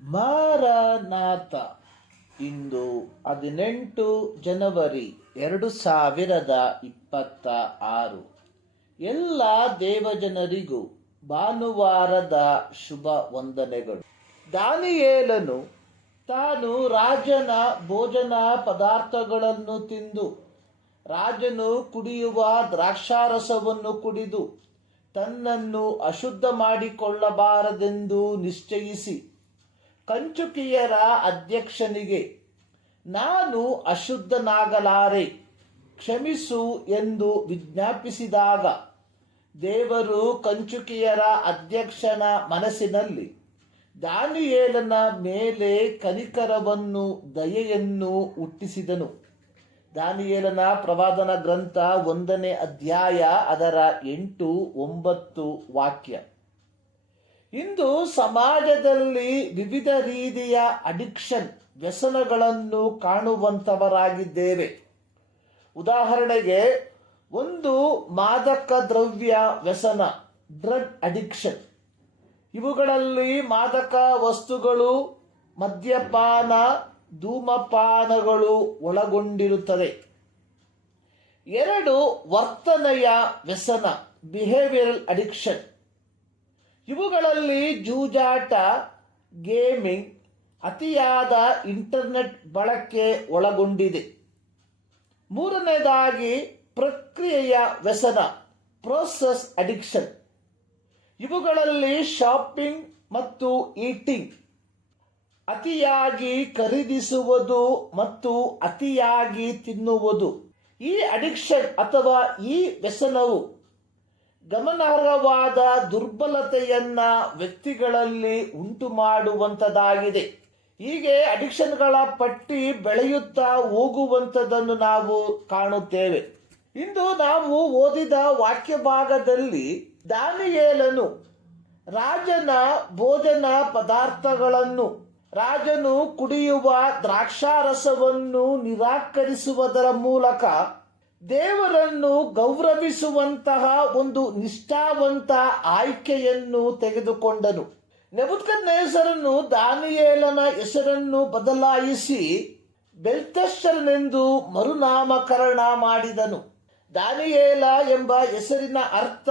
Maranatha. ಇಂದು 18 ಜನವರಿ 2026. ಎಲ್ಲ ದೇವಜನರಿಗೂ ಭಾನುವಾರದ ಶುಭ ವಂದನೆಗಳು. ದಾನಿಯೇಲನು ತಾನು ರಾಜನ ಭೋಜನ ಪದಾರ್ಥಗಳನ್ನು ತಿಂದು ರಾಜನು ಕುಡಿಯುವ ದ್ರಾಕ್ಷಾರಸವನ್ನು ಕುಡಿದು ತನ್ನನ್ನು ಅಶುದ್ಧ ಮಾಡಿಕೊಳ್ಳಬಾರದೆಂದು ನಿಶ್ಚಯಿಸಿ ಕಂಚುಕಿಯರ ಅಧ್ಯಕ್ಷನಿಗೆ, ನಾನು ಅಶುದ್ಧನಾಗಲಾರೆ, ಕ್ಷಮಿಸು ಎಂದು ವಿಜ್ಞಾಪಿಸಿದಾಗ ದೇವರು ಕಂಚುಕಿಯರ ಅಧ್ಯಕ್ಷನ ಮನಸ್ಸಿನಲ್ಲಿ ದಾನಿಯೇಲನ ಮೇಲೆ ಕನಿಕರವನ್ನು, ದಯೆಯನ್ನು ಹುಟ್ಟಿಸಿದನು. ದಾನಿಯೇಲನ ಪ್ರವಾದನ ಗ್ರಂಥ 1ನೇ ಅಧ್ಯಾಯ ಅದರ 8-9 ವಾಕ್ಯ. ಇಂದು ಸಮಾಜದಲ್ಲಿ ವಿವಿಧ ರೀತಿಯ ಅಡಿಕ್ಷನ್, ವ್ಯಸನಗಳನ್ನು ಕಾಣುವಂಥವರಾಗಿದ್ದೇವೆ. ಉದಾಹರಣೆಗೆ, ಒಂದು ಮಾದಕ ದ್ರವ್ಯ ವ್ಯಸನ, ಡ್ರಗ್ ಅಡಿಕ್ಷನ್. ಇವುಗಳಲ್ಲಿ ಮಾದಕ ವಸ್ತುಗಳು, ಮದ್ಯಪಾನ, ಧೂಮಪಾನಗಳು ಒಳಗೊಂಡಿರುತ್ತದೆ. 2 ವರ್ತನೆಯ ವ್ಯಸನ, ಬಿಹೇವಿಯರಲ್ ಅಡಿಕ್ಷನ್. ಇವುಗಳಲ್ಲಿ ಜೂಜಾಟ, ಗೇಮಿಂಗ್, ಅತಿಯಾದ ಇಂಟರ್ನೆಟ್ ಬಳಕೆ ಒಳಗೊಂಡಿದೆ. 3ನೇದಾಗಿ ಪ್ರಕ್ರಿಯೆಯ ವ್ಯಸನ, ಪ್ರೋಸೆಸ್ ಅಡಿಕ್ಷನ್. ಇವುಗಳಲ್ಲಿ ಶಾಪಿಂಗ್ ಮತ್ತು ಈಟಿಂಗ್, ಅತಿಯಾಗಿ ಖರೀದಿಸುವುದು ಮತ್ತು ಅತಿಯಾಗಿ ತಿನ್ನುವುದು. ಈ ಅಡಿಕ್ಷನ್ ಅಥವಾ ಈ ವ್ಯಸನವು ಗಮನಾರ್ಹವಾದ ದುರ್ಬಲತೆಯನ್ನ ವ್ಯಕ್ತಿಗಳಲ್ಲಿ ಉಂಟು ಮಾಡುವಂಥದ್ದಾಗಿದೆ. ಹೀಗೆ ಅಡಿಕ್ಷನ್ಗಳ ಪಟ್ಟಿ ಬೆಳೆಯುತ್ತಾ ಹೋಗುವಂಥದ್ದನ್ನು ನಾವು ಕಾಣುತ್ತೇವೆ. ಇಂದು ನಾವು ಓದಿದ ವಾಕ್ಯ ಭಾಗದಲ್ಲಿ ದಾನಿಯೇಲನು ರಾಜನ ಭೋಜನ ಪದಾರ್ಥಗಳನ್ನು, ರಾಜನು ಕುಡಿಯುವ ದ್ರಾಕ್ಷಾರಸವನ್ನು ನಿರಾಕರಿಸುವುದರ ಮೂಲಕ ದೇವರನ್ನು ಗೌರವಿಸುವಂತಹ ಒಂದು ನಿಷ್ಠಾವಂತ ಆಯ್ಕೆಯನ್ನು ತೆಗೆದುಕೊಂಡನು. ನೆಬೂಕದ್ನೆಚ್ಚರನು ದಾನಿಯೇಲನ ಹೆಸರನ್ನು ಬದಲಾಯಿಸಿ ಬೆಲ್ತೆಶಚ್ಚರನೆಂದು ಮರುನಾಮಕರಣ ಮಾಡಿದನು. ದಾನಿಯೇಲ ಎಂಬ ಹೆಸರಿನ ಅರ್ಥ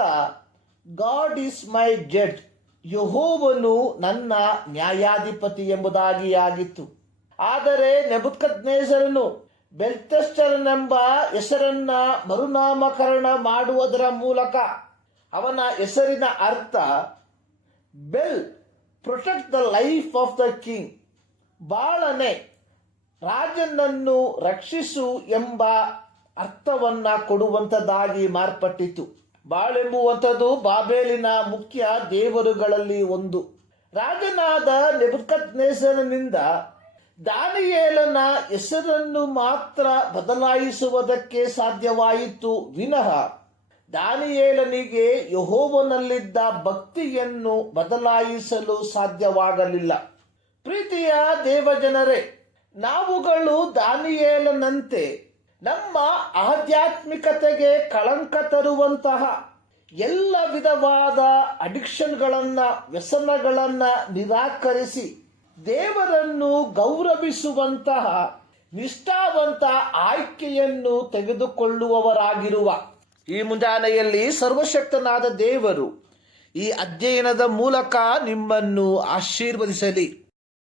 ಗಾಡ್ ಈಸ್ ಮೈ ಜಡ್ಜ್, ಯೆಹೋವನು ನನ್ನ ನ್ಯಾಯಾಧಿಪತಿ ಎಂಬುದಾಗಿ ಆಗಿತ್ತು. ಆದರೆ ನೆಬೂಕದ್ನೆಚ್ಚರನು ಬೆಲ್ತೆಶಚ್ಚರನೆಂಬ ಹೆಸರನ್ನ ಮರುನಾಮಕರಣ ಮಾಡುವುದರ ಮೂಲಕ ಅವನ ಹೆಸರಿನ ಅರ್ಥ Bel, protect the life of the king, ಬಾಳನೆ, ರಾಜನನ್ನು ರಕ್ಷಿಸು ಎಂಬ ಅರ್ಥವನ್ನ ಕೊಡುವಂಥದ್ದಾಗಿ ಮಾರ್ಪಟ್ಟಿತು. ಬಾಳೆಂಬುವಂಥದ್ದು ಬಾಬೇಲಿನ ಮುಖ್ಯ ದೇವರುಗಳಲ್ಲಿ ಒಂದು. ರಾಜನಾದ ನೆಬೂಕದ್ನೆಚ್ಚರನಿಂದ ದಾನಿಯೇಲನ ಹೆಸರನ್ನು ಮಾತ್ರ ಬದಲಾಯಿಸುವುದಕ್ಕೆ ಸಾಧ್ಯವಾಯಿತು ವಿನಃ ದಾನಿಯೇಲನಿಗೆ ಯೆಹೋವನಲ್ಲಿದ್ದ ಭಕ್ತಿಯನ್ನು ಬದಲಾಯಿಸಲು ಸಾಧ್ಯವಾಗಲಿಲ್ಲ. ಪ್ರೀತಿಯ ದೇವಜನರೇ, ನಾವುಗಳು ದಾನಿಯೇಲನಂತೆ ನಮ್ಮ ಆಧ್ಯಾತ್ಮಿಕತೆಗೆ ಕಳಂಕ ತರುವಂತಹ ಎಲ್ಲ ವಿಧವಾದ ಅಡಿಕ್ಷನ್ಗಳನ್ನ, ವ್ಯಸನಗಳನ್ನ ನಿರಾಕರಿಸಿ ದೇವರನ್ನು ಗೌರವಿಸುವಂತಹ ನಿಷ್ಠಾವಂತ ಆಯ್ಕೆಯನ್ನು ತೆಗೆದುಕೊಳ್ಳುವವರಾಗಿರುವ ಈ ಮುಂಜಾನೆಯಲ್ಲಿ ಸರ್ವಶಕ್ತನಾದ ದೇವರು ಈ ಅಧ್ಯಯನದ ಮೂಲಕ ನಿಮ್ಮನ್ನು ಆಶೀರ್ವದಿಸಲಿ.